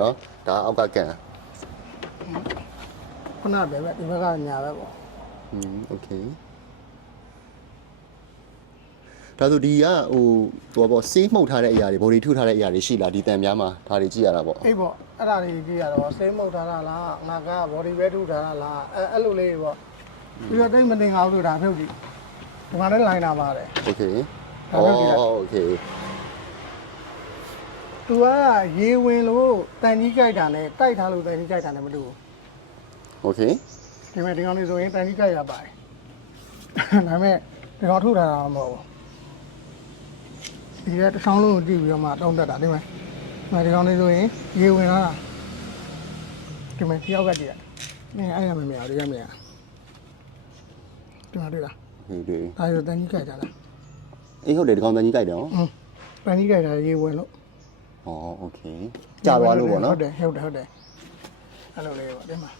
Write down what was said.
နော်ဒါအောက်ကကန် ခုနပဲဒီဘက်ကညာပဲပေါ့ โอเคဒါဆိုဒီကဟိုပေါ့စေးမှုတ်ထားတဲ့အရာတွေဘော်ဒီထုထားတဲ့အရာတွေရှိလားဒီတန်ပြားမှာဒါတွေကြည့်ရတာပေါ့ အေးပေါ့အဲ့ဒါတွေကြည့်ရတော့စိမ့်မှုတ်ထားတာလားငါကဘော်ဒီပဲထုထားတာလားအဲ့လိုလေးပေါ့ပြီးတော့တိတ်မတင်ငါဘူးလို့ဒါဖြုတ်ကြည့်ဒီမှာလည်းလိုင်းတာပါတယ် โอเค ဒါဖြုတ်ကြည့် โอเค သူကရေဝင်လို့တန်ကြီးကြိုက်တာနဲ့တိုက်ထားလို့တန်ကြီးကြိုက်တာနဲ့မတူဘူး โอเค ဒီမဲ့ဒီကောင်လေးဆိုရင်တန်ကြီးကြိုက်ရပါတယ်ဒါပေမဲ့ဒီကောင်ထုထားတာမဟုတ်ဘူးဒီကတစ်ချောင်းလုံးကိုကြည့်ပြီးတော့မှတောင်းတက်တာဒီမဲ့ဒီကောင်လေးဆိုရင်ရေဝင်လာတာဒီမဲ့တယောက်ကကြည့်ရနင်အဲ့ရမမြင်အောင်ဒီကမြင်ရဒီမှာတွေ့လား ဒီဒီ ဒါဆိုတန်ကြီးကြိုက်တာလား အေးဟုတ်တယ်ဒီကောင်တန်ကြီးကြိုက်တယ်နော် တန်ကြီးကြိုက်တာရေဝင်လို့ อ๋อโอเคကြာသွားလို့ပေါ့နော် ဟုတ်တယ်အဲ့လိုလေးပေါ့ဒီမှာ